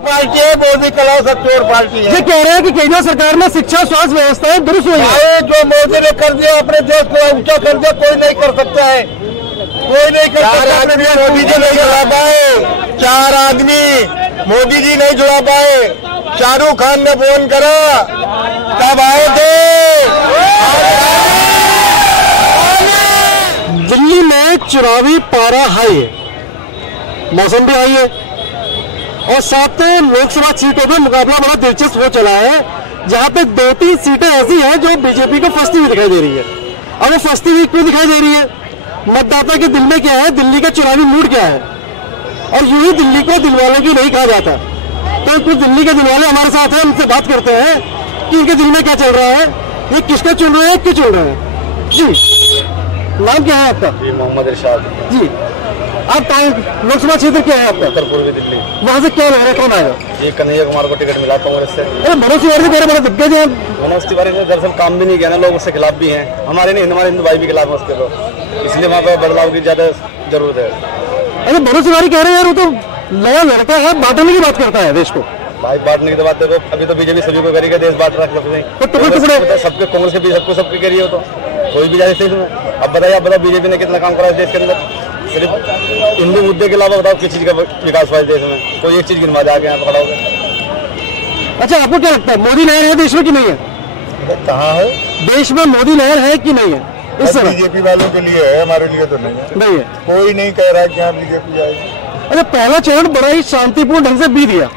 Party है, मोदी कला सब चोर पार्टी है। ये कह रहे हैं कि केंद्र सरकार में शिक्षा स्वास्थ्य व्यवस्था दुरुस्त हुई है। जो मोदी ने कर दिया अपने देश को ऊंचा कर दिया, कोई नहीं कर सकता है, कोई नहीं कर सकता। मोदी जी नहीं जुड़ा पाए, 4 आदमी मोदी जी नहीं जुड़ा पाए। शाहरुख खान ने फोन करा तब आए थे। दिल्ली में चुनावी पारा हाई है, मौसम भी हाई है और साथ लोकसभा सीटों में मुकाबला बड़ा दिलचस्प हो चला है, जहां पे 2-3 सीटें ऐसी हैं जो बीजेपी को फंसती हुई दिखाई दे रही है। अब वो फंसती हुई क्यों दिखाई दे रही है? मतदाता के दिल में क्या है, दिल्ली का चुनावी मूड क्या है, और यूं ही दिल्ली को दिलवालों की नहीं कहा जाता। तो कुछ दिल्ली के दिलवाले हमारे साथ हैं, उनसे बात करते हैं कि इनके दिल में क्या चल रहा है, ये किसका चुन रहे हैं, क्यों चुन रहे हैं। जी, नाम क्या है आपका? जी, मोहम्मद इरशाद। जी, आप लोकसभा क्षेत्र क्या है आपका? उत्तर पूर्वी दिल्ली। वहाँ से क्या लग रहा है, कौन आएगा? ये कन्हैया कुमार को टिकट मिला कांग्रेस से। अरे मनोज तिवारी मेरे बड़ा दिग्गज है। मनोज तिवारी ने दरअसल काम भी नहीं किया ना, लोग उसके खिलाफ भी हैं। हमारे नहीं, हमारे हिंदू भाई भी खिलाफ है उसके, तो इसलिए वहाँ पर बदलाव की ज्यादा जरूरत है। अरे मनोज तिवारी कह रहे हैं यार, वो तो नया लड़का है, बांटने की बात करता है देश को। भाई बांटने की तो बात है, अभी तो बीजेपी सभी को करेगा, देश बांट रहा है सबके, कांग्रेस के भी सबको सबके करिए हो, तो कोई भी जाए इसमें। अब बताइए, आप बताओ बीजेपी ने कितना काम करा है देश के अंदर? सिर्फ हिंदू मुद्दे के अलावा बताओ किस चीज का विकास हुआ है देश में? कोई एक चीज गिनवा जाके यहाँ खड़ा होगा। अच्छा, आपको क्या लगता है, मोदी लहर है देश में कि नहीं है? कहाँ है देश में मोदी लहर है कि नहीं है? इस समय बीजेपी वालों के लिए है, हमारे लिए तो नहीं है। नहीं है, कोई नहीं कह रहा है कि यहाँ बीजेपी आएगी। अच्छा, पहला चरण बड़ा ही शांतिपूर्ण ढंग से बीत गया,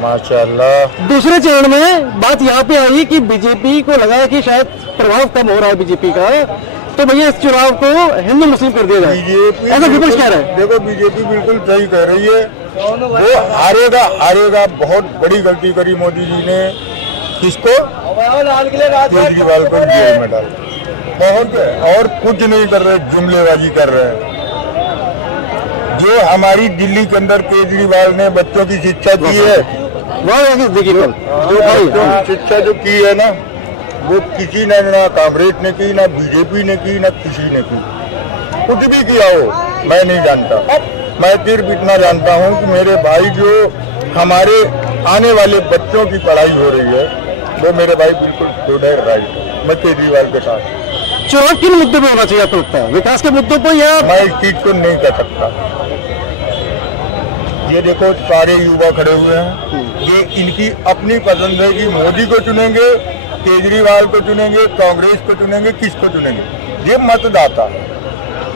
माशाल्लाह। दूसरे चरण में बात यहाँ पे आई कि बीजेपी को लगा कि शायद प्रभाव कम हो रहा है बीजेपी का, तो भैया इस चुनाव को हिंदू मुस्लिम कर दिया जाए, ऐसा विपक्ष कह रहा है। देखो, बीजेपी बिल्कुल सही कह रही है, वो हारेगा। बहुत बड़ी गलती करी मोदी जी ने, किसको? केजरीवाल को जेल में डाल, बहुत, और कुछ नहीं कर रहे, जुमलेबाजी कर रहे हैं। जो हमारी दिल्ली के अंदर केजरीवाल ने बच्चों की शिक्षा की है, शिक्षा जो की है ना, वो किसी ने ना कांग्रेस ने की, ना बीजेपी ने की, ना किसी ने की। कुछ भी किया हो मैं नहीं जानता। मैं सिर्फ इतना जानता हूँ कि मेरे भाई, जो हमारे आने वाले बच्चों की पढ़ाई हो रही है, वो मेरे भाई बिल्कुल गुड है, राइट। मैं केजरीवाल के साथ। चुनाव किन मुद्दों पे होना चाहिए आपको लगता है, विकास के मुद्दों पर या? मैं इस चीज को नहीं कह सकता। ये देखो, सारे युवा खड़े हुए हैं, ये इनकी अपनी पसंद है कि मोदी को चुनेंगे, केजरीवाल को चुनेंगे, कांग्रेस को चुनेंगे, किसको चुनेंगे। ये मतदाता,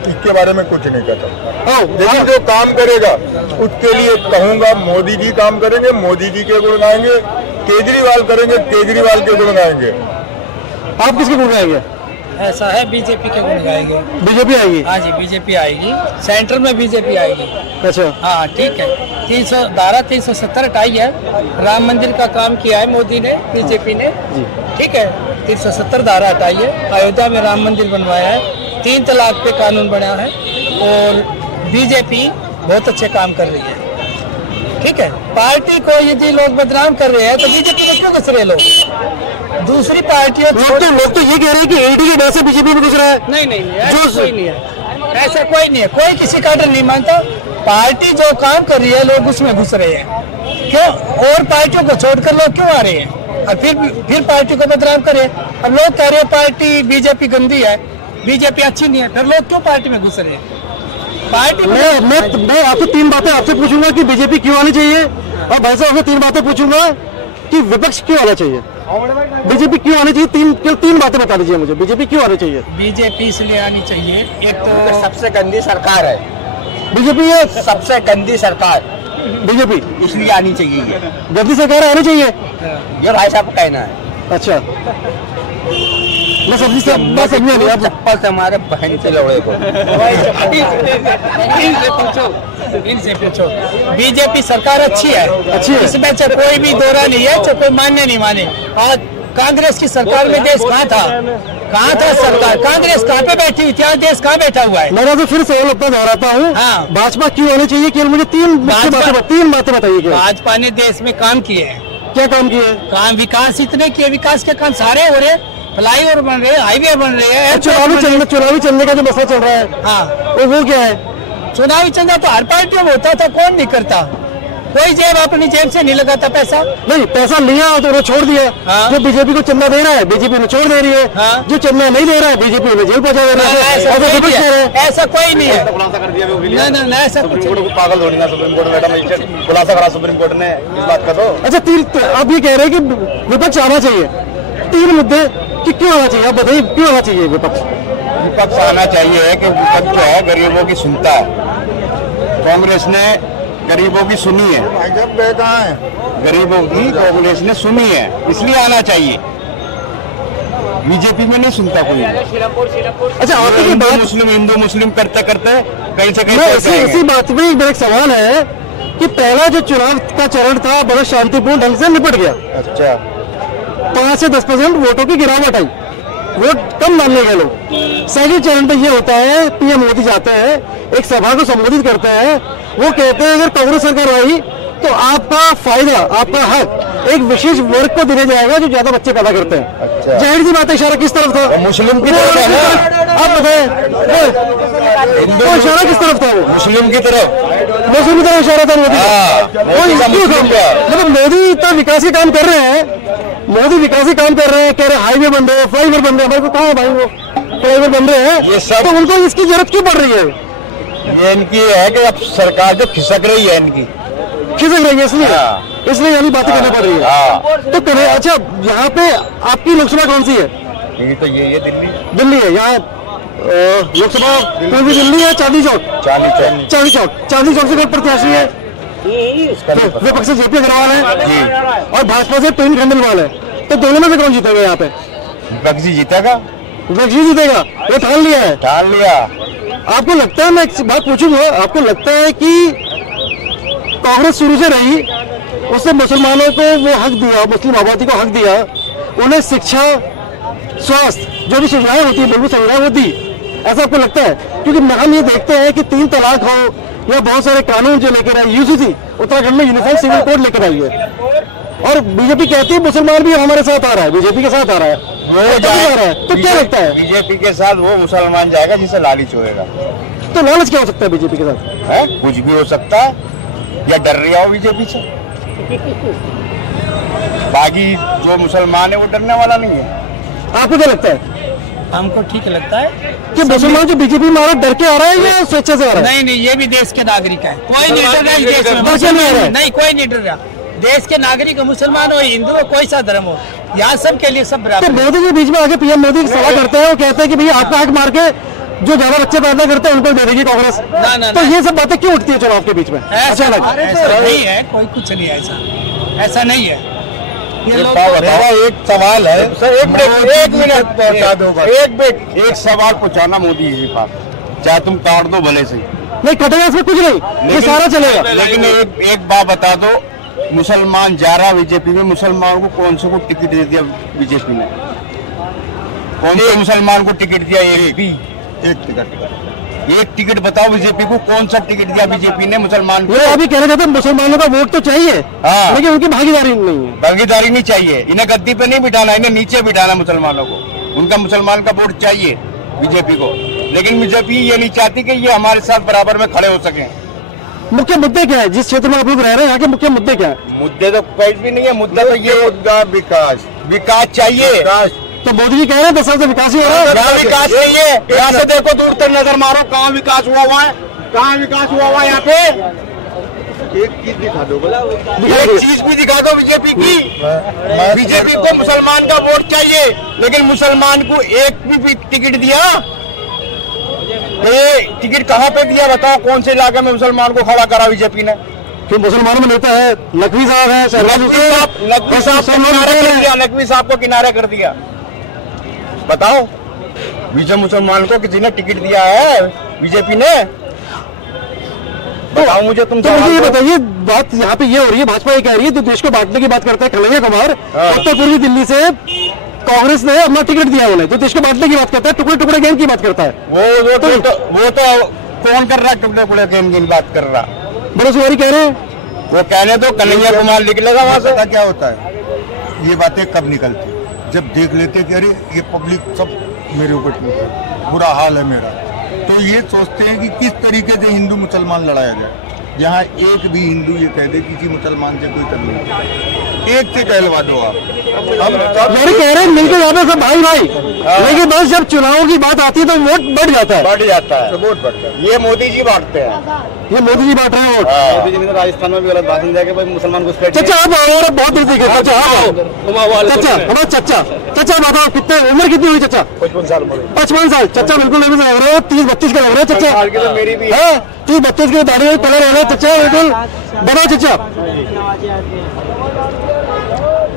इसके बारे में कुछ नहीं कह सकता। लेकिन जो काम करेगा उसके लिए कहूँगा, मोदी जी काम करेंगे, मोदी जी के गुण गाएंगे, केजरीवाल करेंगे, केजरीवाल के गुण गाएंगे। आप किसके गुण गाएंगे? ऐसा है, बीजेपी के गुण गाएंगे। बीजेपी आएगी? हाँ जी, बीजेपी आएगी, सेंट्रल में बीजेपी आएगी। अच्छा, हाँ ठीक है। 370 हटाई है, राम मंदिर का काम किया है मोदी ने, बीजेपी ने, ठीक है। 370 धारा हटाई है, अयोध्या में राम मंदिर बनवाया है, 3 तलाक पे कानून बना है, और बीजेपी बहुत अच्छे काम कर रही है, ठीक है। पार्टी को यदि लोग बदनाम कर रहे हैं तो बीजेपी में क्यों घुस रहे लोग? दूसरी पार्टियों लोग तो ये कह रहे हैं कि एडी के डर से बीजेपी में घुस रहा है। नहीं, ऐसा कोई नहीं है, ऐसा कोई नहीं है, कोई किसी का डर नहीं मानता। पार्टी जो काम कर रही है, लोग उसमें घुस रहे हैं। क्यों? और पार्टियों को छोड़कर लोग क्यों आ रहे हैं और फिर पार्टी को बदनाम करे? और लोग कह रहे हैं पार्टी बीजेपी गंदी है, बीजेपी अच्छी नहीं है, फिर लोग क्यों पार्टी में घुस रहे हैं? पार्टी मैं आपसे 3 बातें आपसे पूछूंगा कि बीजेपी क्यों आनी चाहिए, और भाई साहब से 3 बातें पूछूंगा कि विपक्ष क्यों आना चाहिए। बीजेपी क्यों आनी चाहिए, 3 बातें बता दीजिए मुझे, बीजेपी क्यों आनी चाहिए? बीजेपी इसलिए आनी चाहिए, एक तो सबसे गंदी सरकार है बीजेपी, है सबसे गंदी सरकार बीजेपी, इसलिए आनी चाहिए। गंदी सरकार आनी चाहिए, ये भाई साहब का कहना है। अच्छा, मैं सब्जी से मैं समझा नहीं, आप चप्पल से हमारे बहन से लौड़े को इनसे पूछो। बीजेपी सरकार अच्छी है, इसमें कोई भी दोहरा नहीं है, कोई मानने नहीं माने। आज कांग्रेस की सरकार में देश कहाँ था सरकार? कांग्रेस कहाँ पे बैठी हुई थी, आज देश कहाँ बैठा हुआ है? मैं तो फिर सवाल अपना दोहराता हूँ, हाँ, भाजपा क्यों होनी चाहिए? केवल मुझे 3 बातें बताइए। भाजपा ने देश में काम किए हैं। क्या काम किए? काम, विकास इतने किए, विकास के काम सारे हो रहे, फ्लाईओवर बन रहे, हाईवे बन रहे हैं। चुनावी चंदे का जो मसला चल रहा है, हाँ, वो क्या है? चुनावी चंदा तो हर पार्टियों में होता था, कौन नहीं करता? कोई जेब अपनी जेब से नहीं लगाता पैसा। नहीं, पैसा लिया तो उन्होंने छोड़ दिया। हाँ। जो बीजेपी को चंदा दे रहा है बीजेपी ने छोड़ दे रही है। हाँ। जो चंदा नहीं दे रहा है बीजेपी ने जेल पहुंचा दे रहा है। ऐसा कोई नहीं है, खुलासा कर दिया ना ऐसा कुछ सुप्रीम कोर्ट को पागल थोड़ी ना, सुप्रीम कोर्ट मैडम खुलासा करा सुप्रीम कोर्ट ने इस बात का। तो अच्छा, आप ये कह रहे हैं कि विपक्ष आना चाहिए। 3 मुद्दे कि क्यों आना चाहिए, आप बताइए क्यों आना चाहिए विपक्ष? विपक्ष आना चाहिए कि विपक्ष जो है गरीबों की सुनता है। कांग्रेस ने गरीबों की सुनी है, गरीबों की कांग्रेस ने सुनी है, इसलिए आना चाहिए। बीजेपी में नहीं सुनता कोई। अच्छा, और हिंदू मुस्लिम करते करते कहीं से कहीं इसी बात में एक सवाल है कि पहला जो चुनाव का चरण था बड़ा शांतिपूर्ण ढंग से निपट गया। अच्छा, 5 से 10% वोटों की गिरावट आई, वोट कम डालने गए लोग। सेकंड चरण पे ये होता है, पीएम मोदी जाते हैं, एक सभा को संबोधित करते हैं, वो कहते हैं अगर कांग्रेस सरकार आई तो आपका फायदा, आपका हक एक विशेष वर्ग को दिया जाएगा जो ज्यादा बच्चे पैदा करते हैं। अच्छा। जाहिर सी बात है, इशारा किस तरफ था? मुस्लिम की तरफ है ना? आप बताएं, वो इशारा किस तरफ था? वो मुस्लिम की तरफ, मुस्लिम की तरफ इशारा था मोदी हाँ, मतलब मोदी इतना विकासी काम कर रहे हैं, मोदी विकासी काम कर रहे हैं, कह रहे हाईवे बन रहे हैं, फ्लाईओवर बन रहे हैं, हमारे को कहाँ है भाई वो फ्लाईओवर बन रहे हैं, ये सब तो उनको इसकी जरूरत क्यों पड़ रही है? ये इनकी है कि अब सरकार जो खिसक रही है, इनकी खिसक रही है, हाँ। इसलिए यानी बातें करनी पड़ रही है। हाँ। तो करें। अच्छा, यहाँ पे आपकी लोकसभा कौन सी है? ये तो ये दिल्ली है। यहाँ लोकसभा पूर्वी दिल्ली है, चांदनी चौक चांदनी चौक से कोई प्रत्याशी है? विपक्ष से जेपी अग्रवाल है और भाजपा से प्रेम खंडेलवाल है, तो दोनों में से कौन जीतेगा यहाँ पे? विपक्ष जीतेगा, विपक्ष जीतेगा, ये ठान लिया है। ठान लिया। आपको लगता है, मैं एक बात पूछूंगा, आपको लगता है कि कांग्रेस शुरू से रही, उसने मुसलमानों को वो हक दिया, मुस्लिम आबादी को हक दिया, उन्हें शिक्षा, स्वास्थ्य, जो भी सुविधाएं होती है मूलभूत सुविधाएं वो दी, ऐसा आपको लगता है? क्योंकि हम ये देखते हैं कि 3 तलाक हो या बहुत सारे कानून जो लेकर आई, यूसीसी उत्तराखंड में यूनिफॉर्म सिविल कोड लेकर आई है, और बीजेपी कहती है मुसलमान भी हमारे साथ आ रहा है, बीजेपी के साथ आ रहा है, तो क्या लगता है? बीजेपी के साथ वो मुसलमान जाएगा जिसे लालच होएगा। तो लालच क्या हो सकता है बीजेपी के साथ? है कुछ भी हो सकता है, या डर रही हो बीजेपी से। बाकी जो मुसलमान है वो डरने वाला नहीं है। आपको क्या लगता है? हमको ठीक लगता है कि मुसलमान जो बीजेपी में आ रहा है डर के आ रहा है या स्वेच्छा से आ रहा है? नहीं, ये भी देश के नागरिक है, कोई नहीं डर रहा इस देश में, नहीं कोई नहीं डर रहा। देश के नागरिक मुसलमान हो, हिंदू हो, कोई सा धर्म हो, यहाँ सब के लिए सब बराबर। तो मोदी के बीच में आके पीएम मोदी सलाह करते हैं, वो कहते हैं कि भैया आपका हक मार के जो ज्यादा बच्चे पैदा करते हैं उनको दे देगी कांग्रेस। तो ये सब बातें क्यों उठती है चुनाव के बीच में? ऐसा नहीं है, कोई कुछ नहीं है, ऐसा नहीं है। ये लोग एक सवाल है सर, एक मिनट पहुंचा दो, एक सवाल पहुंचाना मोदी जी के पास, चाहे तुम काट दो भले से, नहीं कटेगा इसमें कुछ नहीं, ये सारा चलेगा। लेकिन एक बात बता दो, मुसलमान जा रहा बीजेपी में, मुसलमान को कौन से को टिकट दे दिया बीजेपी ने? कौन से मुसलमान को टिकट दिया? एक टिकट बताओ बीजेपी को, कौन सा टिकट दिया बीजेपी ने मुसलमान को? अभी कहना चाहते हैं मुसलमानों का वोट तो चाहिए, हाँ, लेकिन उनकी भागीदारी नहीं है। भागीदारी नहीं चाहिए, इन्हें गद्दी पे नहीं बिठाना, इन्हें नीचे बिठाना मुसलमानों को। उनका मुसलमान का वोट चाहिए बीजेपी को, लेकिन बीजेपी ये नहीं चाहती कि ये हमारे साथ बराबर में खड़े हो सके। मुख्य मुद्दे क्या है जिस क्षेत्र में आप लोग रह रहे हैं, यहाँ के मुख्य मुद्दे क्या है? मुद्दे तो कोई भी नहीं है, मुद्दा तो ये विकास चाहिए। तो मोदी जी कह रहे हैं 10 साल से विकास ही हो रहा है। विकास चाहिए, यहाँ से देखो दूर तक नजर मारो, कहाँ विकास हुआ हुआ है, कहाँ विकास हुआ हुआ है यहाँ पे? एक चीज दिखा दो, एक चीज भी दिखा दो बीजेपी की। बीजेपी को मुसलमान का वोट चाहिए, लेकिन मुसलमान को एक भी टिकट दिया? ये टिकट कहाँ पे दिया बताओ? कौन से इलाके में मुसलमान को खड़ा करा बीजेपी ने? कि मुसलमानों में नेता है, नकवी साहब है, नकवी साहब को किनारे कर दिया। बताओ बीजेपी मुसलमान को किसी ने टिकट दिया है बीजेपी ने? बताओ मुझे, तुम तो मुझे ये बताइए, बात यहाँ पे ये हो रही है, भाजपा ये कह रही है, तो देश को बांटने की बात करता है कन्हैया कुमार, उत्तर पूर्वी दिल्ली से कांग्रेस ने अपना टिकट दिया उन्हें, तो देश को बांटने की बात करता है, टुकड़े टुकड़े गेम की बात करता है। वो तो कौन कर रहा है टुकड़े टुकड़े गेम की बात कर रहा? बेरोजगारी कह रहे हैं, वो कहने तो कन्हैया कुमार निकलेगा वहां से। क्या होता है, ये बातें कब निकलती? जब देख लेते कि अरे ये पब्लिक सब मेरे ऊपर टूट है, बुरा हाल है मेरा, तो ये सोचते हैं कि किस तरीके से हिंदू मुसलमान लड़ाया जाए। जहाँ एक भी हिंदू ये कह दे कि किसी मुसलमान से कोई तकलीफ नहीं। एक से कहलवा दो आप। हम यानी कह रहे हैं मिलकर यहाँ पे सब भाई भाई, लेकिन बस जब चुनाव की बात आती है तो वोट बढ़ जाता है। बढ़ जाता है, तो वोट बढ़ता है। ये मोदी जी बांटते हैं, ये मोदी जी बांट रहे हैं वोट। मोदी जी ने तो राजस्थान में भी गलत भाषण दिया कि भाई मुसलमान घुसपैठ। चाचा आप आओ, बहुत दिल दिखे चाचा, चाचा हमारा चाचा बताओ कितने उम्र कितनी हुई चाचा? 55 साल उम्र। 55 साल। चाचा बिल्कुल नहीं लग रहे हो, 30-32 का लग रहे हो चाचा। तो मेरी भी है 30-32 के दाढ़ी में कलर हो रहे चाचा, बिल्कुल बड़ा चाचा।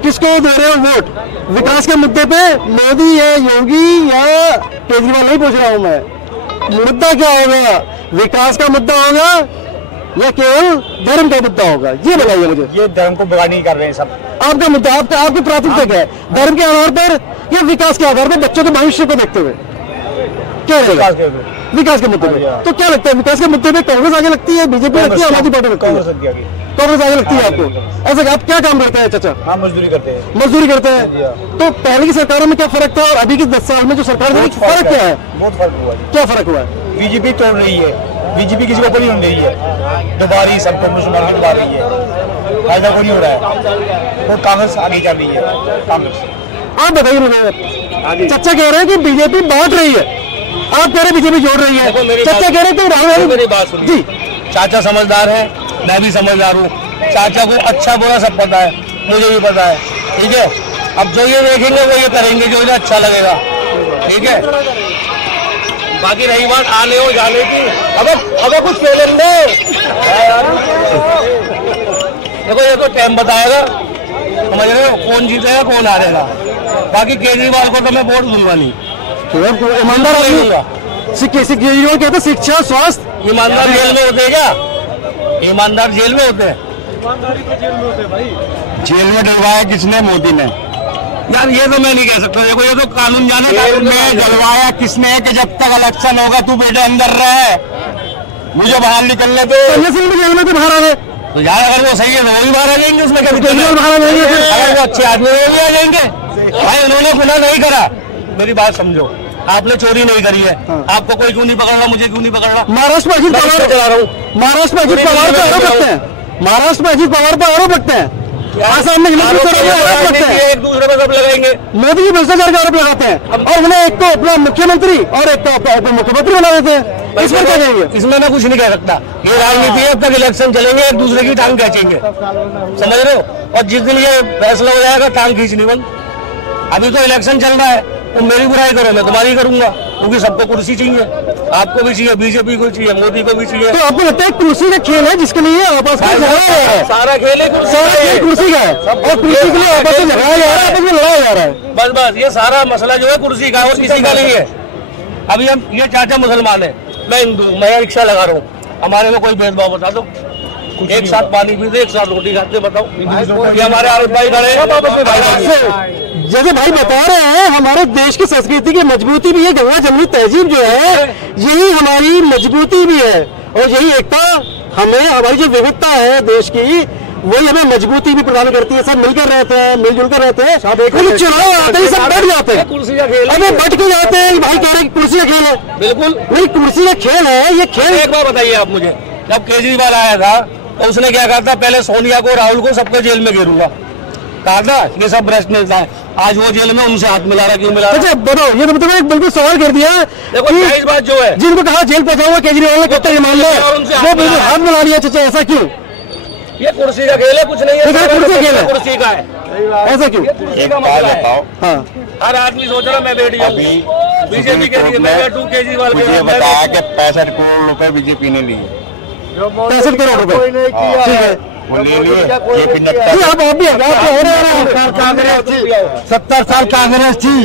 किसको दे रहे हो वोट? विकास के मुद्दे पे मोदी या योगी या केजरीवाल नहीं पूछ रहा हूं मैं। मुद्दा क्या होगा? विकास का मुद्दा होगा या केवल धर्म का मुद्दा होगा? ये बताइए मुझे। ये धर्म को बिगाड़ी कर रहे हैं सब। आपका मुद्दा, आपकी प्राथमिकता क्या है? धर्म के आधार पर या विकास के आधार पर, बच्चों के भविष्य को देखते हुए क्या रहेगा? विकास के मुद्दे पे। तो क्या लगता है विकास के मुद्दे पे कांग्रेस आगे लगती है, बीजेपी लगती है, आम आदमी पार्टी लगती है? कांग्रेस आगे लगती है आपको? ऐसा आप क्या काम करते हैं चाचा? हाँ, मजदूरी करते हैं। मजदूरी करते हैं। तो पहले की सरकारों में क्या फर्क था और अभी के 10 साल में जो सरकार है फर्क क्या है? बहुत फर्क हुआ है। क्या फर्क हुआ है? बीजेपी तोड़ रही है, बीजेपी किसी को ऊपर नहीं होने रही है, दबा रही सबको, मुसलमान को दबा रही है, फायदा कोई नहीं हो रहा है। वो कांग्रेस आगे चल रही है। कांग्रेस आप बताइए मुझे। चाचा कह रहे हैं कि बीजेपी बांट रही है, आप कह रहे हैं बीजेपी जोड़ रही है। चाचा कह रहे हैं कि राहुल गांधी। मेरी बात सुनिए जी, चाचा समझदार है, मैं भी समझदार हूँ। चाचा को अच्छा बुरा सब पता है, मुझे भी पता है, ठीक है। अब जो ये देखेंगे वो ये करेंगे जो इन्हें अच्छा लगेगा, ठीक है। बाकी रही बात आने हो जाने की, अगर कुछ खेलेंगे देखो, ये तो टाइम बताएगा, समझ रहे हो, कौन जीतेगा कौन हारेगा। बाकी केजरीवाल को तो मैं वोट दूंगा नहीं, ईमानदार दूंगा। केजरीवाल कहते शिक्षा स्वास्थ्य। ईमानदार जेल में होते हैं क्या? ईमानदार जेल में होते हैं? जेल में डलवाया किसने? मोदी ने। यार ये तो मैं नहीं कह सकता। देखो ये तो कानून जाना। जेल में डलवाया किसने कि जब तक इलेक्शन होगा तू बेटे अंदर रहे, मुझे बाहर निकलने दो। जेल में तो बाहर आ गए तो यार अगर वो सही है तो वो भी बाहर आ जाएंगे, उसमें क्या? बाहर आ जाएंगे। अगर वो अच्छे आदमी है वो भी आ जाएंगे। भाई उन्होंने गुनाह नहीं करा, मेरी बात समझो। आपने चोरी नहीं करी है, आपको कोई क्यों नहीं पकड़ रहा, मुझे क्यों नहीं पकड़ रहा? महाराष्ट्र में अजीत पवार चला रहा हूँ, महाराष्ट्र में अजीत पवार पर आरोप लगते हैं, महाराष्ट्र में अजीत पवार पर आरोप लगते हैं, आसाम में हिमाचल प्रदेश में आरोप लगते हैं, एक दूसरे पर सब लगाएंगे। मोदी जी भ्रष्टाचार का आरोप लगाते हैं और उन्हें एक तो अपना मुख्यमंत्री और एक तो उप मुख्यमंत्री बना देते हैं। इस पर क्या कहेंगे? इसमें मैं कुछ नहीं कह सकता। ये राजनीति है, अब तक इलेक्शन चलेंगे, एक दूसरे की टांग खींचेंगे, समझ रहे हो। और जिस दिन ये फैसला हो जाएगा टांग खींचनी बंद। अभी तो इलेक्शन चल रहा है, तो मेरी बुराई करो मैं तुम्हारी करूंगा, क्योंकि सबको कुर्सी चाहिए, आपको भी चाहिए, बीजेपी को चाहिए, मोदी को भी चाहिए। तो आपको लगता है कुर्सी का खेल है जिसके लिए आपस में झगड़ा है? सारा खेल है, सारा खेल कुर्सी का है और कुर्सी के लिए आपस में झगड़ा जा रहा है, आपस में लड़ाया जा रहा है। बस ये सारा मसला जो है कुर्सी का, और किसी का नहीं है। अभी हम ये चाचा मुसलमान है, मैं हिंदू, मैं रिक्शा लगा रहा हूँ, हमारे में कोई भेदभाव बता दो? एक साथ पानी पीते, एक साथ रोटी खाते, बताओ। ये हमारे आरोप भाई खड़े हैं। जैसे भाई बता रहे हैं, हमारे देश की संस्कृति की मजबूती भी है, गंगा जमुनी तहजीब जो है यही हमारी मजबूती भी है, और यही एकता हमें, हमारी जो विविधता है देश की, वही हमें मजबूती भी प्रदान करती है। सब मिलकर रहते हैं, मिलजुल कर रहते हैं। लेकिन चुनाव आते ही सब बैठ जाते हैं, कुर्सी का खेल, अबे बैठ के जाते हैं। भाई कह रहे हैं कुर्सी का खेल है, बिल्कुल नहीं कुर्सी का खेल है ये खेल। एक बार बताइए आप मुझे, जब केजरीवाल आया था तो उसने क्या कहा था? पहले सोनिया को, राहुल को, सबको जेल में घेरूंगा, कहा था ये सब भ्रष्ट नेता है। आज वो जेल में उनसे हाथ मिला रहा, क्यों मिला रहा? अच्छा बताओ, ये तो मतलब एक बिल्कुल सवाल कर दिया। देखो जायज बात जो है, जिनको कहा जेल पहुंचाऊंगा केजरीवाल ने, कितना ईमानदार, वो बिल्कुल हाथ मिला लिया। चाचा ऐसा क्यों? ये कुर्सी का खेल है, कुछ नहीं है। कुर्सी का खेल है, कुर्सी का है, ऐसा क्यों? कुर्सी का मसला है। हाँ, हर आदमी सोच रहा मैं बैठ जाऊँ, बीजेपी के लिए मैं बैठूं, केजरीवाल के लिए बताया कि 65 करोड़ रुपए बीजेपी ने लिए, 65 करोड़ रुपए, ठीक है, वो ले लिए। ये आप भी 70 साल कांग्रेस थी,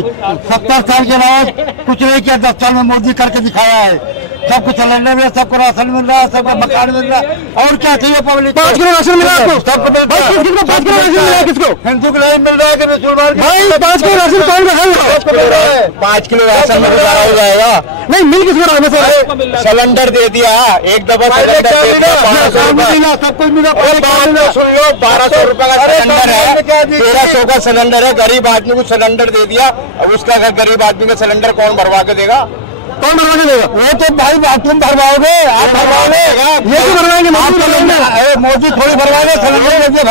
70 साल के बाद कुछ नहीं किया, 10 साल में मोदी करके दिखाया है। सबको सिलेंडर मिला, सबको राशन मिल रहा है, सबको मकान मिल रहा है, और क्या चाहिए पब्लिक? 5 किलो राशन मिला आपको? सबको 5 किलो राशन मिला किसको? हिंदू को नहीं मिल रहा है कि मुसलमान? भाई 5 किलो राशन कौन रहा है? 5 किलो राशन में गुजारा हो जाएगा? नहीं, मिल किसको रहा है? सिलेंडर दे दिया, एक दफा सिलेंडर दे दिया, 1200 रुपए, सब कुछ मिला। सुन लो, 1200 रुपए का सिलेंडर है, 1300 का सिलेंडर है। गरीब आदमी को सिलेंडर दे दिया, अब उसका अगर गरीब आदमी का सिलेंडर कौन भरवा के देगा? कौन भरवा के देगा? वो तो भाई तुम भरवाओगे, आप भरवाओगे, ये तो भरवाएंगे, मोदी थोड़ी भरवाएगा, सिलेंडर दे दिया,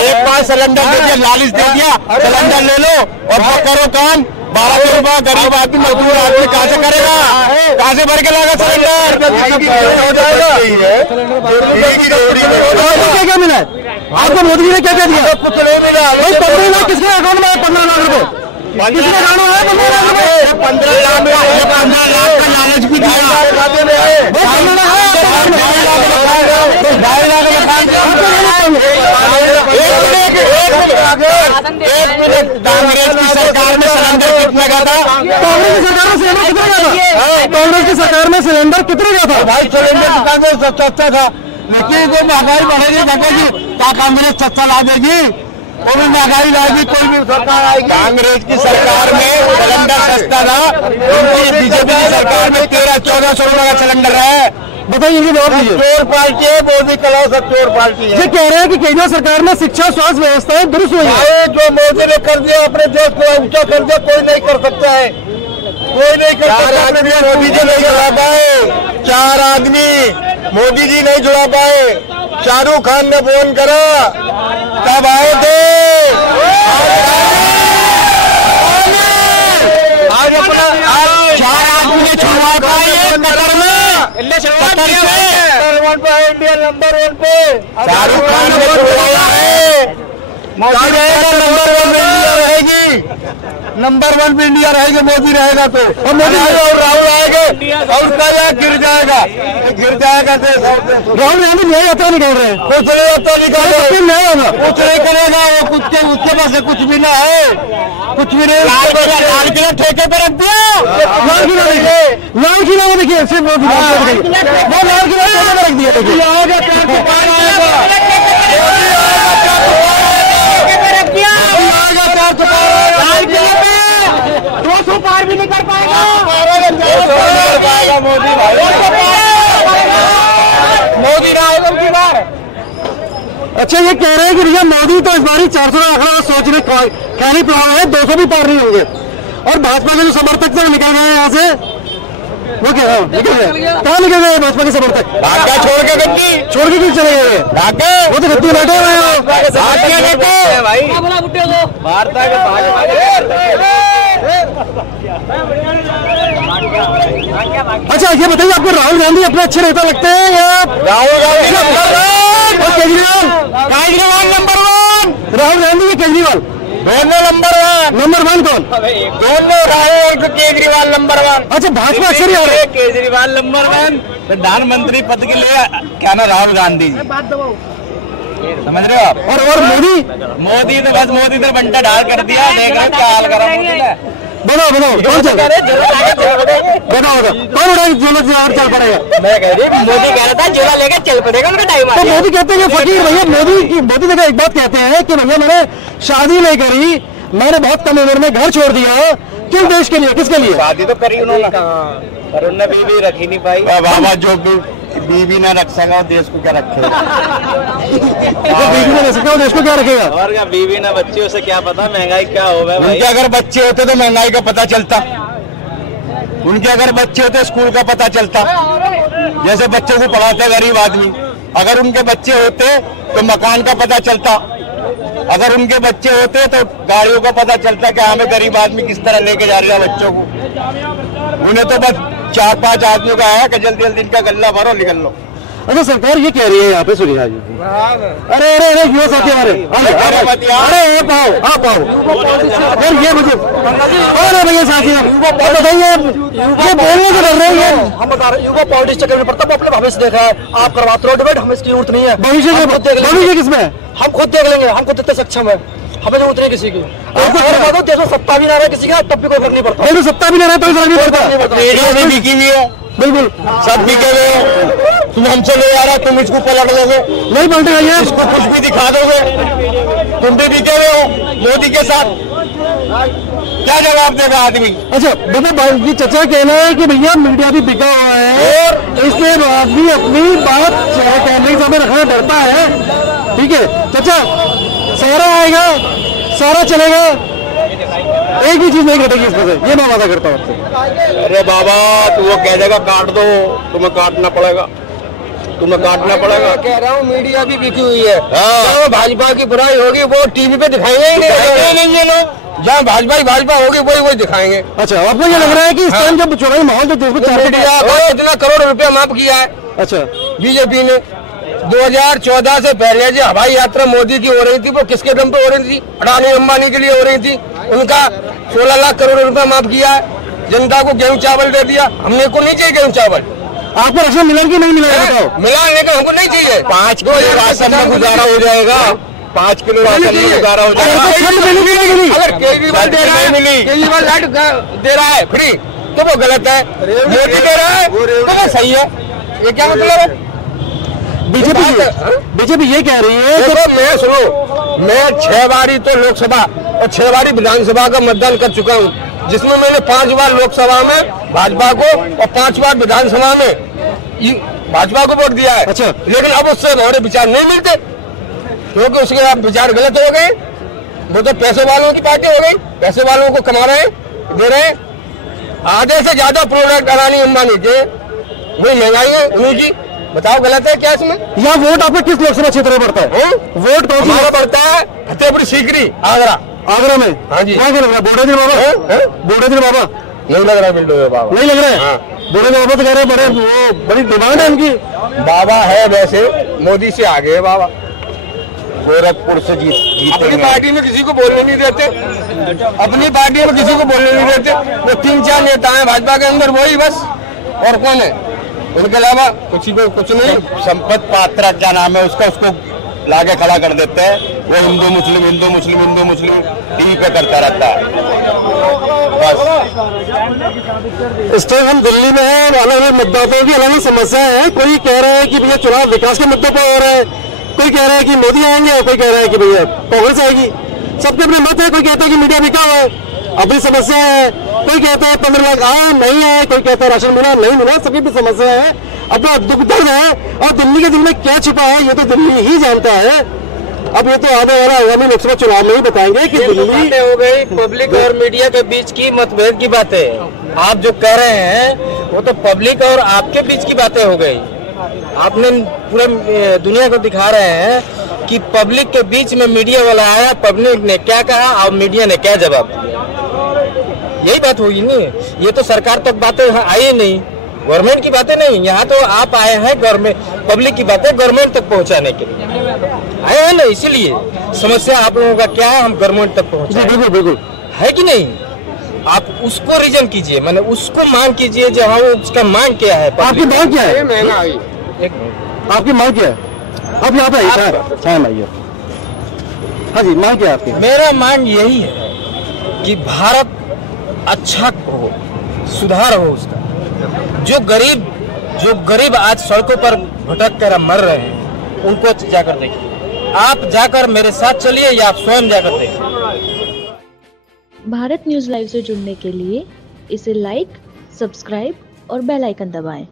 एक पास सिलेंडर दे दिया, लालच दे दिया, सिलेंडर ले लो और करो काम। 1200 रुपया गरीब आदमी, मजदूर आदमी कहाँ से करेगा, कहाँ से भर के लाएगा सिलेंडर? क्या मिला है आपको? मोदी जी ने क्या दिया? कुछ नहीं मिला। 15 लाख किसके अकाउंट में है? 15 लाख रुपए किसके अकाउंट में है? 15 लाख रुपए, 15 लाख में 15 लाख का लालच भी दिया। 1 मिनट, कांग्रेस की सरकार में सिलेंडर कितने का था? कांग्रेस की सरकार में सिलेंडर कितने का था? भाई सिलेंडर तो कांग्रेस सस्ता था, लेकिन जो महंगाई बढ़ेगी बढ़ेगी, क्या कांग्रेस सस्ता ला देगी? वो भी महंगाई लाएगी, कोई भी सरकार आएगी। कांग्रेस की सरकार में सिलेंडर सस्ता था, बीजेपी की सरकार में 1300-1400 रुपए का सिलेंडर है। बताइए, चोर पार्टी है मोदी, कला सब चोर पार्टी है। ये कह रहे हैं कि केंद्र सरकार में शिक्षा स्वास्थ्य व्यवस्थाएं दुरुस्त हुई है। जो मोदी ने कर दिया, अपने देश को ऊंचा कर दिया, कोई नहीं कर सकता है, कोई नहीं कर सकता। मोदी जी नहीं जुड़ा पाए, 4 आदमी मोदी जी नहीं जुड़ा पाए। शाहरुख खान ने फोन करा, तब आए थे। आज अपना 4 आदमी ने छुड़वा पाए कतर में, इंडिया नंबर 1 पे शाहरुख खान ने छुड़वाया है। मोदी रहेगा नंबर 1 में, इंडिया रहेगी नंबर 1 पे, इंडिया रहेगी मोदी रहेगा तो। और मोदी और राहुल आएंगे और उसका यहाँ गिर जाएगा देश। राहुल गांधी न्याय यात्रा निकाल रहे हैं, कुछ नहीं यात्रा निकाल रहे, कुछ नहीं करेगा वो, कुछ उसके पास कुछ भी ना है, कुछ भी नहीं। लाल किला ठेके पे रख दिया, लाल किला देखिए, लाल किला वो देखिए, सिर्फ वो लाल किला रख दिया। पार भी नहीं कर पाएगा मोदी भाई, मोदी राहुल की बार। अच्छा, ये कह रहे हैं कि भैया मोदी तो इस बार 400 का आंकड़ा सोच रहे, ख्याली प्लान है, 200 भी पार नहीं होंगे। और भाजपा के जो समर्थक थे निकल गए यहाँ से, वो क्या निकल गए, कहाँ निकल गए भाजपा के समर्थक? छोड़ के क्यों चले गए? वो तो गद्दी बैठे हुए हैं भाई। अच्छा, ये बताइए, आपको राहुल गांधी अपने अच्छे नेता लगते हैं या राहुल गांधी और केजरीवाल? नंबर 1 राहुल गांधी या केजरीवाल? दोनों नंबर 1 कौन? दोनों, राहुल केजरीवाल नंबर 1। अच्छा, भाजपा अक्सर केजरीवाल नंबर 1, प्रधानमंत्री पद के लिए क्या ना राहुल गांधी, समझ रहे हो आप? और मोदी तो बस मोदी तो बंटा ढाल कर दिया, देख रहे क्या हाल करा मोदी ने। बताओ कौन चल बताओ कौन उड़ा झोला चल पड़ेगा? मैं कह रही, मोदी कह रहा था झोला लेकर चल पड़ेगा, उनका टाइम। तो मोदी कहते हैं फकीर भैया, मोदी देखो एक बात कहते हैं कि भैया मैंने शादी नहीं करी, मैंने बहुत कम उम्र में घर छोड़ दिया, क्यों? देश के लिए, किसके लिए? शादी तो करी उन्होंने, पर उन्होंने बीवी रख ही नहीं पाई। बाबा जो बीवी ना रख सका देश को क्या रखेगा? बीवी ना रख सका देश को क्या रखेगा? और क्या बीवी ना बच्चे, उसे क्या पता महंगाई क्या होगा? उनके अगर बच्चे होते तो महंगाई का पता चलता, उनके अगर बच्चे होते स्कूल का पता चलता, जैसे बच्चों को पढ़ाते गरीब आदमी। अगर उनके बच्चे होते तो मकान का पता चलता, अगर उनके बच्चे होते तो गाड़ियों का पता चलता कि हमें गरीब आदमी किस तरह लेके जा रहे हैं बच्चों को। उन्हें तो बस 4-5 आदमियों का है कि जल्दी जल्दी इनका गल्ला भरो निकल लो। अच्छा, सरकार ये कह रही है यहाँ पे, सुनिए जी। अरे युवा साथी हमारे, अरे आप आओ और ये मुझे अरे भैया साथी बताइए, ये बोलने से डर रहे हैं? हम बता रहे युवा पॉलिटिक्स चक्कर में पड़ता, अपने भविष्य देखा है, आप करवाते हो डिबेट, हमें इसकी जरूरत नहीं है। भविष्य किसमें? हम खुद देख लेंगे, हम खुद इतने सक्षम है, हमें जरूरत नहीं किसी की। देश में सत्ता भी ना रहे किसी का, तब भी कोई फर्क नहीं पड़ता। सत्ता भी ना रहे तो फर्क नहीं पड़ता, बिकी हुई है, बिल्कुल सब बिके हुए। तुम हमसे ले आ रहा, तुम इसको पलट दोगे? नहीं पलटेगा, इसको कुछ भी दिखा दोगे, तुम भी बिके हुए हो मोदी के साथ, क्या जवाब देगा आदमी? अच्छा देखो, चचा कहना है कि भैया मीडिया भी बिका हुआ है और इसलिए आदमी अपनी बात कैमरे के सामने रखना डरता है। ठीक है चचा, सारा आएगा, सारा चलेगा, एक भी चीज नहीं घटेगी इसमें से, ये मैं वादा करता हूँ आपसे। अरे बाबा, तू वो कह देगा काट दो, तुम्हें काटना पड़ेगा। तुम्हें काटना पड़ेगा। कह रहा हूँ मीडिया भी बिकी हुई है। हाँ। भाजपा की बुराई होगी वो टीवी पे दिखाएंगे ही नहीं ये लोग। जहाँ भाजपा होगी वही दिखाएंगे। अच्छा, आपको ये लग रहा है कि इस टाइम जब चुनावी माहौल जो देश में मीडिया कितना करोड़ रुपया माफ किया है अच्छा बीजेपी ने 2014 से पहले जो हवाई यात्रा मोदी की हो रही थी वो किसके दम पे हो रही थी? अडानी अंबानी के लिए हो रही थी। उनका 16 लाख करोड़ रुपया माफ किया है। जनता को गेहूं चावल दे दिया। हमने को नहीं चाहिए गेहूं चावल। आपको राशन मिला कि नहीं मिला बताओ? मिला लेकिन हमको नहीं चाहिए। 5 किलो राशन में गुजारा हो जाएगा। 5 किलो राशन में गुजारा हो जाएगा। अगर केजरीवाल दे रहा है, केजरीवाल लाइट दे रहा है फ्री तो वो गलत है। मोदी दे रहा है तो वो सही है। ये क्या मतलब है? बीजेपी ये कह रही है। देखो मैं सुनो, मैं 6 बारी तो लोकसभा और 6 बारी विधानसभा का मतदान कर चुका हूँ, जिसमें मैंने 5 बार लोकसभा में भाजपा को और 5 बार विधानसभा में भाजपा को वोट दिया है। अच्छा। लेकिन अब उससे हमारे विचार नहीं मिलते क्योंकि उसके आप विचार गलत हो गए। वो तो पैसे वालों की पार्टी हो गई। पैसे वालों को कमा रहे हैं, दे रहे हैं। आधे से ज्यादा प्रोडक्ट अडानी अंबानी के, वही महंगाई है उन्हीं की। बताओ गलत है क्या इसमें? यहाँ वोट आपका किस लोकसभा क्षेत्र में पड़ता है? वोट कौन सा हमारा पड़ता है? फतेहपुर सीकरी, आगरा। आगरा में? हाँ जी। क्या लग रहा है? बोड़ेदिन बाबा? बोड़ेदिन बाबा नहीं लग रहा है बिल्डो बाबा। नहीं लग रहा है? बोड़ेदिन बाबा तो कह रहे हैं बड़ी डिमांड है इनकी। बाबा है वैसे मोदी से आगे है बाबा। गोरखपुर से जीत अपनी पार्टी में किसी को बोलने नहीं देते। अपनी पार्टी में किसी को बोलने नहीं देते। वो 3-4 नेता हैं भाजपा के अंदर, वही बस। और कौन है उनके अलावा? कुछ नहीं। संपत पात्रा क्या नाम है उसको लाके खड़ा कर देते हैं। वो हिंदू मुस्लिम टीवी पे करता रहता है बस। इस टाइम हम दिल्ली में हैं। अलग अलग मतदाताओं की अलग अलग समस्याएं हैं। कोई कह रहा है कि भैया चुनाव विकास के मुद्दों पर हो रहा है, कोई कह रहा है कि मोदी आएंगे और कोई कह रहा है कि भैया कांग्रेस आएगी। सबके अपने मत है। कोई कहता है कि मीडिया बिका हुआ है, अपनी समस्या है। कोई कहता है 15 लाख आए नहीं आए, कोई कहता है राशन मिला नहीं मिला। सबकी भी समस्या है, अपना दुख दर्द है। और दिल्ली के दिल में क्या छिपा है ये तो दिल्ली ही जानता है। अब ये तो आने वाला आगामी लोकसभा चुनाव में ही बताएंगे कि दिल्ली हो गई पब्लिक और मीडिया के बीच की मतभेद की बातें। आप जो कह रहे हैं वो तो पब्लिक और आपके बीच की बातें हो गई। आपने पूरे दुनिया को दिखा रहे हैं कि पब्लिक के बीच में मीडिया वाला आया, पब्लिक ने क्या कहा और मीडिया ने क्या जवाब दिया। यही बात होगी नहीं। ये तो सरकार तक बातें आई नहीं, गवर्नमेंट की बातें नहीं। यहाँ तो आप आए हैं गवर्नमेंट पब्लिक की बातें गवर्नमेंट तक पहुँचाने के लिए आए हैं ना। इसीलिए समस्या आप लोगों का क्या है, हम गवर्नमेंट तक पहुँचाएं। बिल्कुल बिल्कुल है कि नहीं? आप उसको रीजन कीजिए, मैंने उसको मांग कीजिए जहाँ उसका मांग क्या है। आपकी मांग क्या है? महंगाई। आपकी मांग क्या है? आप यहाँ पे आइए। हाँ जी, मांग क्या है आपकी? मेरा मांग यही है कि भारत अच्छा हो, सुधार हो उसका। जो गरीब आज सड़कों पर भटक कर मर रहे हैं उनको जाकर देखिए। आप जाकर मेरे साथ चलिए या आप स्वयं जाकर देखिए। भारत न्यूज़ लाइव से जुड़ने के लिए इसे लाइक, सब्सक्राइब और बेल आइकन दबाएं।